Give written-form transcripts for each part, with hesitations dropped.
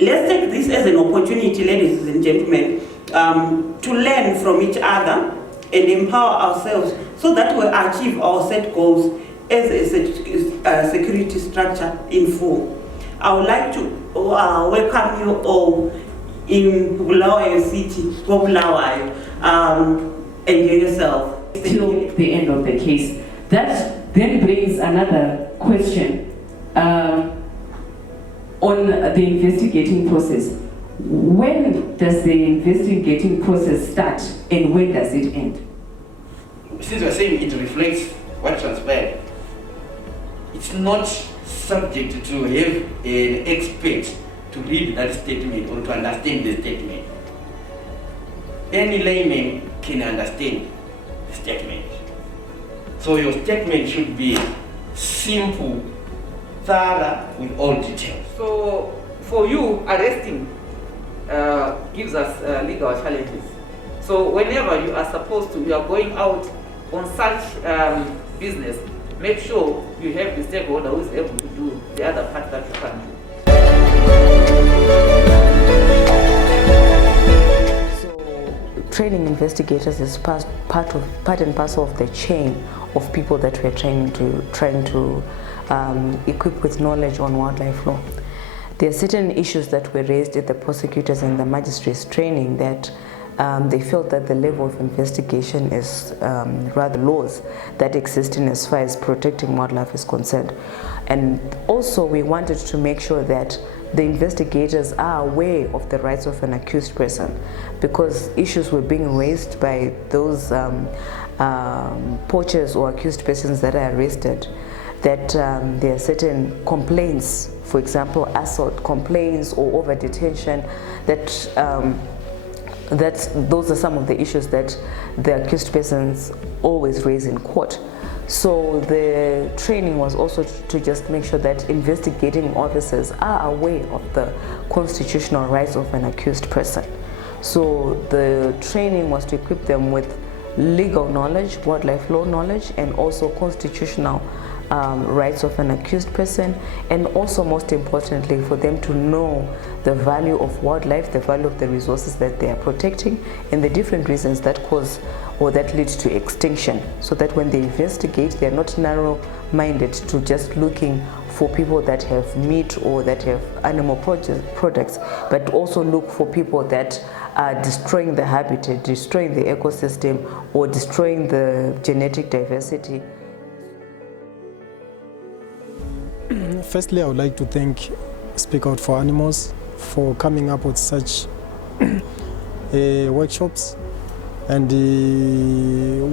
let's take this as an opportunity, ladies and gentlemen, to learn from each other and empower ourselves so that we achieve our set goals as a security structure in full. I would like to welcome you all in Bulawayo City, Bulawayo. Enjoy yourself. Till the end of the case. That then brings another question on the investigating process. When does the investigating process start and when does it end? Since we're saying it reflects what transpired, it's not subject to have an expert to read that statement or to understand the statement. Any layman can understand the statement. So your statement should be simple, thorough, with all details. So for you, arresting gives us legal challenges. So whenever you are going out on such business, make sure you have the stakeholder who is able to do the other part that you can do. Training investigators is part and parcel of the chain of people that we're trying to equip with knowledge on wildlife law. There are certain issues that were raised at the prosecutors and the magistrates training that they felt that the level of investigation is rather laws that exist in as far as protecting wildlife is concerned. And also we wanted to make sure that the investigators are aware of the rights of an accused person, because issues were being raised by those poachers or accused persons that are arrested, that there are certain complaints, for example assault complaints or over detention, that those are some of the issues that the accused persons always raise in court. So the training was also to just make sure that investigating officers are aware of the constitutional rights of an accused person. So the training was to equip them with legal knowledge, wildlife law knowledge, and also constitutional rights of an accused person, and also most importantly for them to know the value of wildlife, the value of the resources that they are protecting, and the different reasons that cause or that lead to extinction, so that when they investigate they are not narrow-minded to just looking for people that have meat or that have animal products, but also look for people that are destroying the habitat, destroying the ecosystem, or destroying the genetic diversity. Firstly, I would like to thank Speak Out for Animals for coming up with such workshops, and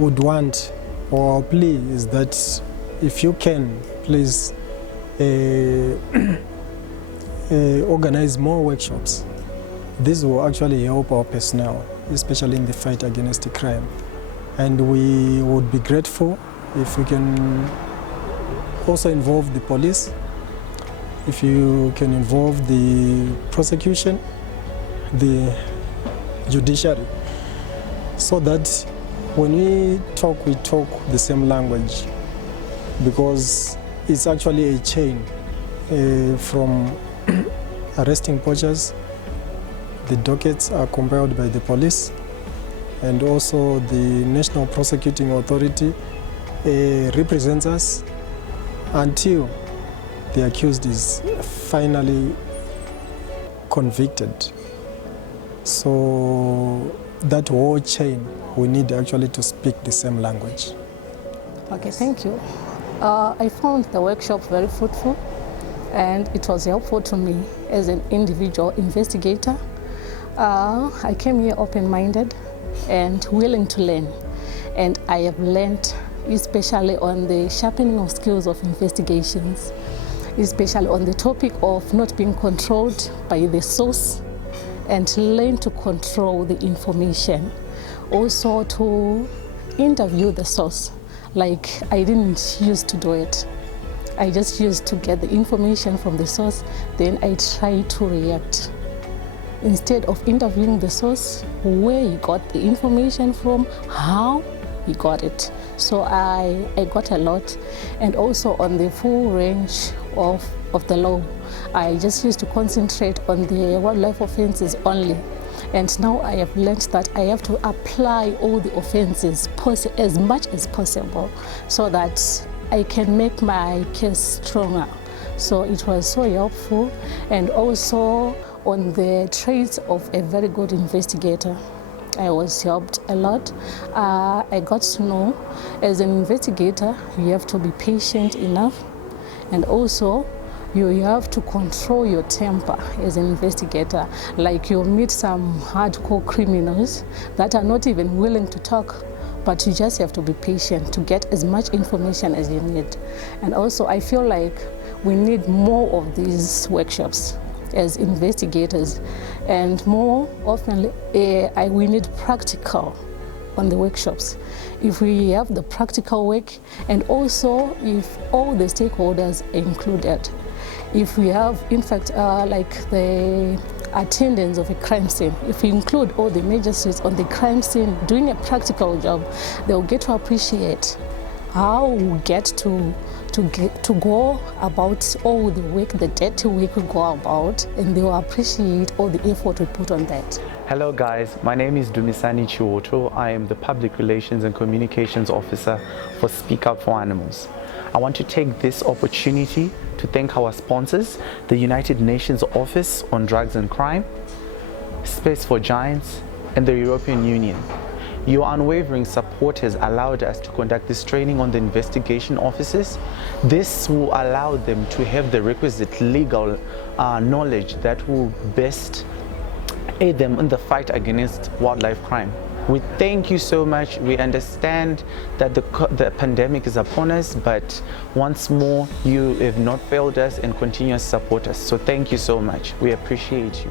would want, or our plea is that if you can, please organize more workshops. This will actually help our personnel, especially in the fight against the crime. And we would be grateful if we can also involve the police, if you can involve the prosecution, the judiciary, so that when we talk the same language, because it's actually a chain from arresting poachers. The dockets are compiled by the police, and also the National Prosecuting Authority represents us until the accused is finally convicted. So that whole chain, we need actually to speak the same language. Okay, thank you. I found the workshop very fruitful, and it was helpful to me as an individual investigator. I came here open-minded and willing to learn, and I have learned especially on the sharpening of skills of investigations, especially on the topic of not being controlled by the source, and learn to control the information. Also to interview the source. Like, I didn't used to do it. I just used to get the information from the source, then I try to react. Instead of interviewing the source, where he got the information from, how he got it. So I got a lot, and also on the full range of of the law. I just used to concentrate on the wildlife offences only. And now I have learned that I have to apply all the offences as much as possible so that I can make my case stronger. So it was so helpful, and also on the traits of a very good investigator. I was helped a lot. I got to know as an investigator, you have to be patient enough, and also you have to control your temper as an investigator. Like you meet some hardcore criminals that are not even willing to talk, but you just have to be patient to get as much information as you need. And also I feel like we need more of these workshops as investigators, and more often we need practical on the workshops. If we have the practical work, and also if all the stakeholders are included. If we have, in fact, like the attendance of a crime scene, if we include all the magistrates on the crime scene doing a practical job, they'll get to appreciate how we get to go about all the work, the dirty work we go about, and they will appreciate all the effort we put on that. Hello guys, my name is Dumisani Chiwoto. I am the Public Relations and Communications Officer for Speak Up for Animals. I want to take this opportunity to thank our sponsors, the United Nations Office on Drugs and Crime, Space for Giants, and the European Union. Your unwavering support has allowed us to conduct this training on the investigation officers. This will allow them to have the requisite legal knowledge that will best aid them in the fight against wildlife crime. We thank you so much. We understand that the pandemic is upon us, but once more, you have not failed us and continue to support us. So thank you so much. We appreciate you.